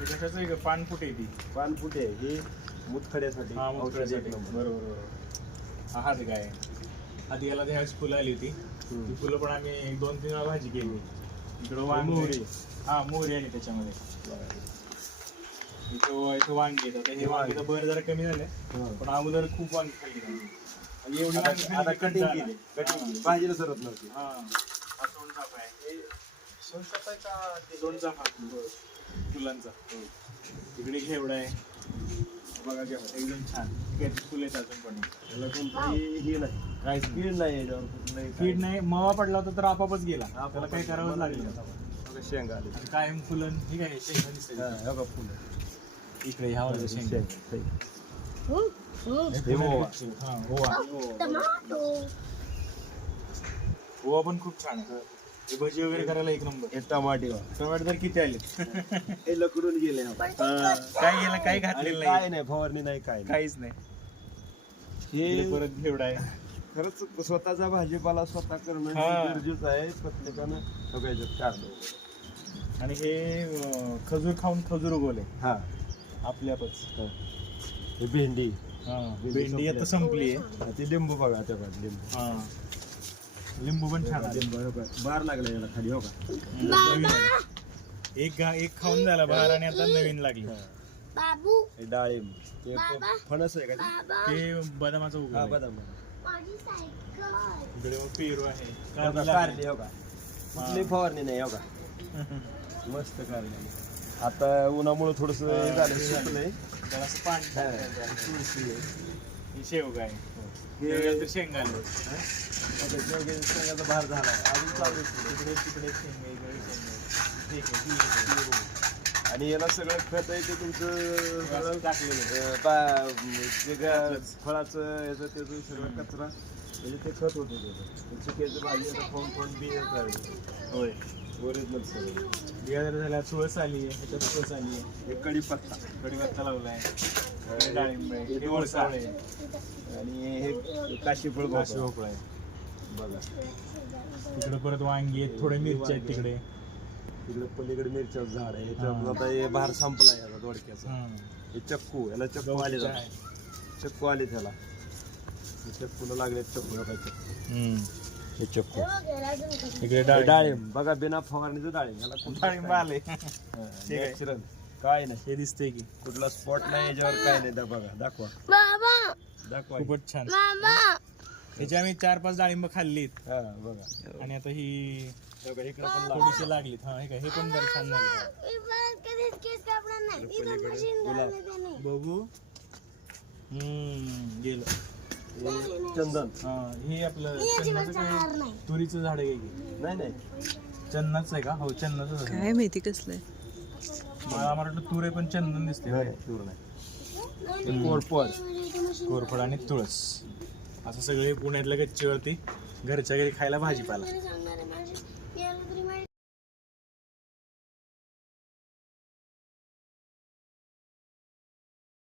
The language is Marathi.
कशाचं पानफुटे ती पानफुटे हे मुतखड्यासाठी हा औषध औषधासाठी. बरोबर बरोबर हा हाच काय आधी याला ह्याच फुलं आली होती. ती फुलं पण आम्ही एक दोन तीन वेळा भाजी केली इकडं वांगे मोहरी. हा मोहरी आली त्याच्यामध्ये इथं इथं वांगे आहेत. हे जरा कमी झाले. पण अगोदर खूप वांगी खाल्ली एवढी कटिंग केली. कटिंग हा. भाजीला सरत नव्हती हा हा सोनचाफा आहे हे फुलांचा तिकडे घेवडा आहे. बघा घेवडा एकदम छान. त्याची फुले आहेत अजून पण. त्याला कोणतंही हे नाही. नाही याच्यावर कुठलंही कीड नाही. मवा पडला होता तर आपापच गेला. आपोआप त्याला काही करावंच लागलं शेंगा आली कायम फुलं ठीक आहे शेंगा दिसते बघा फुलं. इकडे ह्या वर्षी शेंगा. ओवा पण खूप छान आहे. हे भजी वगैरे करायला एक नंबर. हे टमाटे. बघा. टमाटर तर किती आले? हे लकडून गेले. काय गेलं? काय आणि घातलेलं काय नाही नाही फवारणी नाही काय नाही. काहीच नाही. हे परत घेवडा आहे. खरंच स्वतःचा भाजीपाला स्वतः करणं हे हा. गरजेचं आहे. प्रत्येकानं बघायचं काढलं आणि हे अं, खजूर खाऊन खजूर उगवले. हा. आपल्यापच. हे. भेंडी. हा. भेंडी भेंडी आता संपली. आहे. हा, ते लिंबू बघा त्या बाजूला लिंबू. हा. लिंबू पण छान आले लिंबू हे बघा. बार लागला याला खाली हो का नवीन आले. एक गा एक खाऊन झाला बाहेर आणि आता नवीन लागली बाबू हे डाळिंब ते. फणस आहे का ते? बाबा ते बदामाचं हा उगवलं बदाम माझी सायकल इकडे मग पेरू आहे हो कारली का, लागली. कारली हो का कुठली फवारणी नाही हो का मस्त कारली आता उन्हामुळे थोडस हा, झालं हे. सुकलंय त्याला असं पाणी हा. टाकायचं. तुळशी आहे. ही शेवगा आहे हे शेंगा शेंगाचा भार झाला. अजून चालू आहे. तिकडे तिकडे शेंगा इकडे आहे आहे. आणि याला सगळं खत आहे ते तुमचं टाकलेलं आहे. फळाचं याचं त्याचं सगळं कचरा म्हणजे ते खत होतं त्याचं भाजी बी येत आहे होय. ओरिजिनल सगळं. बिया झाल्या तुळस आली आहे ह्याच्यात तुळस आली आहे. हे कढीपत्ता. कडीपत्ता लावलाय. हे डाळिंब आहे हे आहे आणि हे काशीफळ काशी भोपळा. भोपळा आहे बघा तिकडे परत वांगी आहेत थोडे मिरच्या आहेत तिकडे तिकडे पलीकडे मिरच्याचं झाड आहे हा. आता हे बाहेर संपलाय आता दोडक्याचा हं. हे चक्कू याला चक्कू आले. आहे. चक्कू आले त्याला हे चक्कूला लागले चक्कू काय चक्कू हं. हे चक्कू इकडे डाळिंब डाळिंब बघा बिना फवारणीचं डाळिंब याला डाळिंब आले नाही. हा, natural. काय नाही हे दिसतंय की कुठला स्पॉट नाही याच्यावर काय नाही दा बघा दाखवा. बाबा. दाखवा. खूपच छान. मामा त्याची आम्ही चार पाच डाळिंब खाल्लीत हा बघा. आणि आता ही बघा, इकडं पण. थोडीशी लागलीत. हा हे काय हे पण जरा छान झालं. मी पण कधीच केस कापणार नाही. तिथं पलीकडे मशीन गुलाब. घालले त्याने. बघू. हम्म गेलं. हे चंदन. हा हे आपलं मी अजिबात चन्नाचं चालणार काय नाही. तुरीचं झाड आहे की? नाही नाही. चन्नाच आहे का? हो चन्नाचं झाड आहे. काय माहिती कसलंय मला आम्हाला वाटलं तूर आहे पण चंदन दिसते दूर नाही. कोरपड कोरफड आणि तुळस. असं सगळे पुण्यातल्या गच्चीवरती घरच्या घरी खायला भाजीपाला.